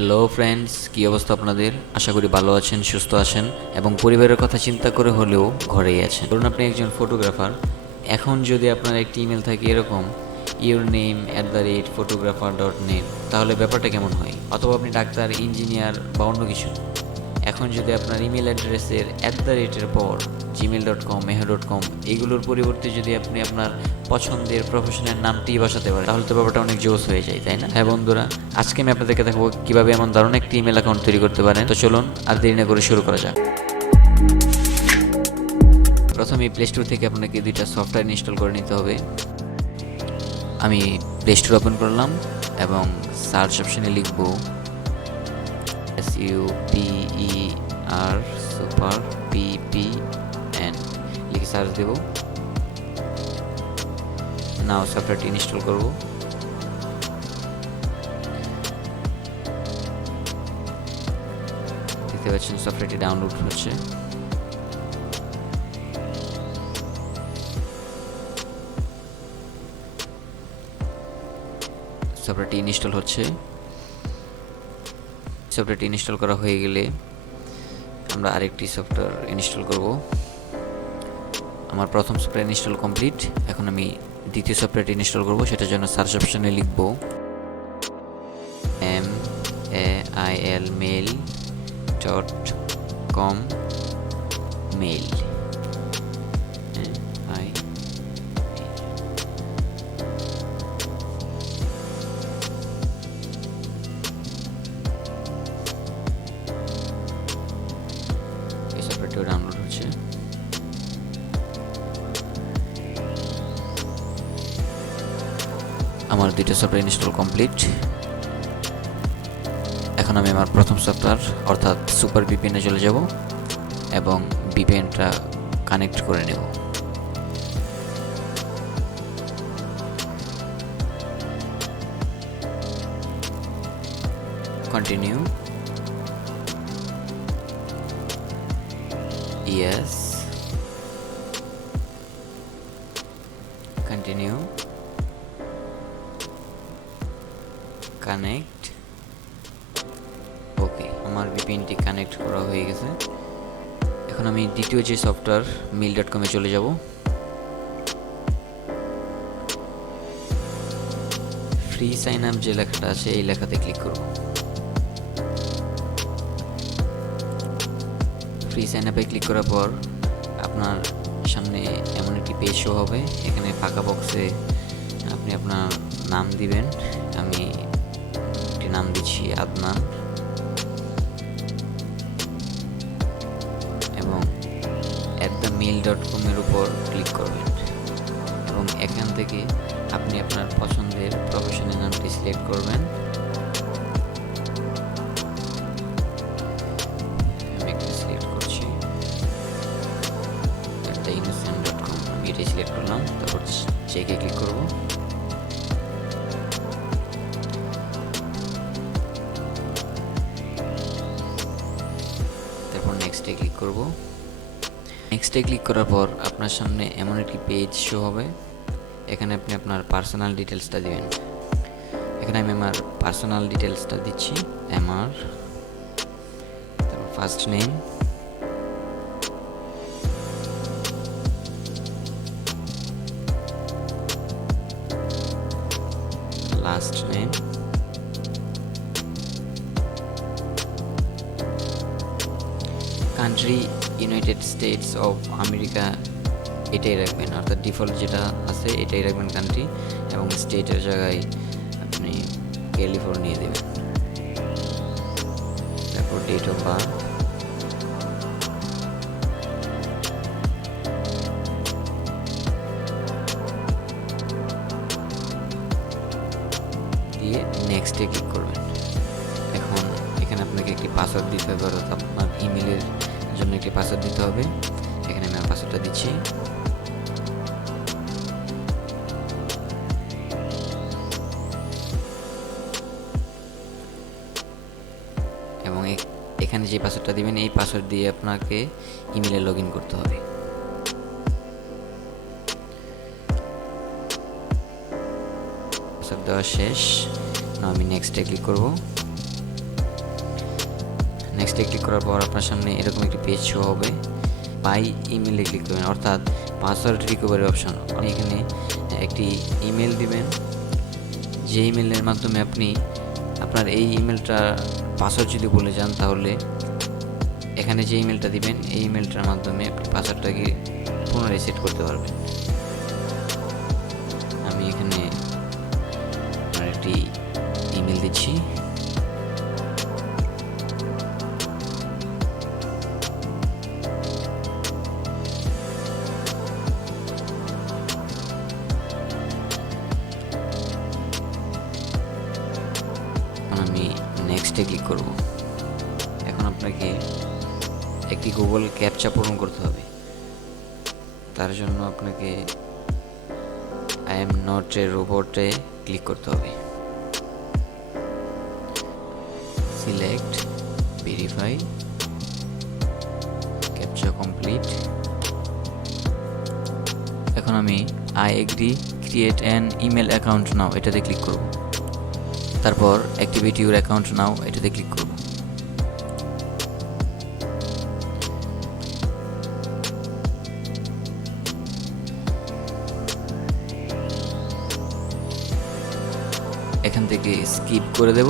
Hello friends, কী অবস্থা আপনাদের? আশা করি ভালো আছেন, সুস্থ আছেন এবং পরিবারের কথা চিন্তা করে হলেও ঘরেই আছেন। ধরুন আপনি একজন ফটোগ্রাফার। এখন যদি আপনার একটি ইমেল থাকে এরকম yourname@photographer.net, তাহলে ব্যাপারটা কেমন হয়? অথবা আপনি ডাক্তার, ইঞ্জিনিয়ার বা অন্য কিছু। এখন যদি আপনার ইমেল অ্যাড্রেসের @এর পর gmail.com, yahoo.com এইগুলোর পরিবর্তে যদি আপনি আপনার পছন্দের প্রফেশনের নামটি বসাতে পারেন, তাহলে তো ব্যাপারটা অনেক জোস হয়ে যায়, তাই না? হ্যাঁ বন্ধুরা, আজকে আমি আপনাদেরকে দেখাবো কীভাবে এমন দারুণ একটি ইমেল অ্যাকাউন্ট তৈরি করতে পারেন। তো চলুন আর দেরি না করে শুরু করা যাক। প্রথমে প্লে স্টোর থেকে আপনাকে দুইটা সফটওয়্যার ইনস্টল করে নিতে হবে। আমি প্লে স্টোর ওপেন করলাম এবং সার্চ অপশানে লিখব SUPER সুপার PPN লিখে সার্চ দেব। নাও সফটওয়্যারটি ইনস্টল করব। দেখতে পাচ্ছেন সফটওয়্যারটি ডাউনলোড হচ্ছে। সফটওয়্যারটি ইনস্টল হচ্ছে। সফটওয়্যারটি ইনস্টল করা হয়ে গেলে আমরা আরেকটি সফটওয়্যার ইনস্টল করব। আমার প্রথম সফটওয়্যার ইনস্টল কমপ্লিট। এখন আমি দ্বিতীয় সফটওয়্যারটি ইনস্টল করব। সেটার জন্য সার্চ অপশানে লিখব mailmail.com মেইল। এই সফটওয়্যারটিও ডাউনলোড হচ্ছে। আমার দুইটা সফটওয়্যার ইনস্টল কমপ্লিট। এখন আমি আমার প্রথম সফটওয়্যার অর্থাৎ সুপার ভিপিএনে চলে যাব এবং ভিপিএনটা কানেক্ট করে নেব। কন্টিনিউ, ইয়েস, কন্টিনিউ, কানেক্ট, ওকে। আমার ভিপিএনটি কানেক্ট করা হয়ে গেছে। এখন আমি দ্বিতীয় যে সফটওয়্যার mail.com এ চলে যাব। ফ্রি সাইন আপ যে লেখাটা আছে এই লেখাতে ক্লিক করব। ফ্রি সাইন আপে ক্লিক করার পর আপনার সামনে এমন একটি পেজ শো হবে। এখানে ফাঁকা বক্সে আপনি আপনার নাম দিবেন। আমি একটি নাম দিচ্ছি আদনান এবং @mail.com এর উপর ক্লিক করবেন এবং এখান থেকে আপনি আপনার পছন্দের প্রফেশনের নামটি সিলেক্ট করবেন। আমি একটা সিলেক্ট করছি, innocent.com। আমি এটাই সিলেক্ট করলাম। তারপর চেকে ক্লিক করব। তারপর নেক্সটে ক্লিক করব। নেক্সটে ক্লিক করার পর আপনার সামনে এমন একটি পেজ শো হবে। এখানে আপনি আপনার পার্সোনাল ডিটেলসটা দিবেন। এখানে আমি আমার পার্সোনাল ডিটেলসটা দিচ্ছি। আমার first name, last name, country United states of America এটাই রাখবেন, অর্থাৎ ডিফল্ট যেটা আছে এটাই রাখবেন কান্ট্রি, এবং স্টেটের জায়গায় আপনি ক্যালিফোর্নিয়া দেবেন। তারপর ডেট অফ বার্থ, দিয়ে নেক্সটে ক্লিক করবেন। এখন এখানে আপনাকে একটি পাসওয়ার্ড দিতে হবে, অর্থাৎ আপনার ইমেলের জন্য একটি পাসওয়ার্ড দিতে হবে। এখানে আমি আমার পাসওয়ার্ডটা দিচ্ছি। এবং এখানে যে পাসওয়ার্ডটা দিবেন এই পাসওয়ার্ড দিয়ে আপনাকে ইমেলে লগ ইন করতে হবে। পাসওয়ার্ড দেওয়া শেষ। আমি নেক্সটে ক্লিক করব। নেক্সটে ক্লিক করার পর আপনার সামনে এরকম একটি পেজ শো হবে। বাই ইমেলে ক্লিক করবেন, অর্থাৎ পাসওয়ার্ড রিকভারি অপশন। আপনি এখানে একটি ইমেল দিবেন, যে ইমেলের মাধ্যমে আপনি আপনার এই ইমেলটা পাসওয়ার্ড যদি ভুলে যান, তাহলে এখানে যে ইমেলটা দিবেন এই ইমেলটার মাধ্যমে আপনি পাসওয়ার্ডটাকে পুনরায় সেট করতে পারবেন। আমি এখানে আমার একটি ইমেল দিচ্ছি। আমি নেক্সটে ক্লিক করব। এখন আপনাকে একটি গুগল ক্যাপচা পূরণ করতে হবে। তার জন্য আপনাকে আই এম নট এ রোবটে ক্লিক করতে হবে। Select, verify, captcha complete. এখন আমি I agree, create an email account now এটাতে ক্লিক করব। তারপর অ্যাক্টিভেট ইউর অ্যাকাউন্ট নাও এটাতে ক্লিক করব। এখান থেকে স্কিপ করে দেব।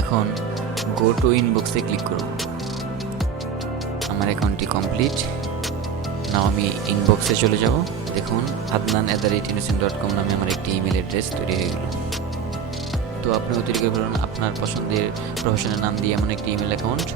এখন গো টু ইনবক্সে ক্লিক করব। আমার অ্যাকাউন্টটি কমপ্লিট। নাও আমি ইনবক্সে চলে যাব। দেখুন adnan@innocent.com নামে আমার একটি ইমেল অ্যাড্রেস তৈরি হয়ে গেল। তো আপনিও তৈরি করে ফেলুন আপনার পছন্দের প্রফেশনের নাম দিয়ে এমন একটি ইমেল অ্যাকাউন্ট।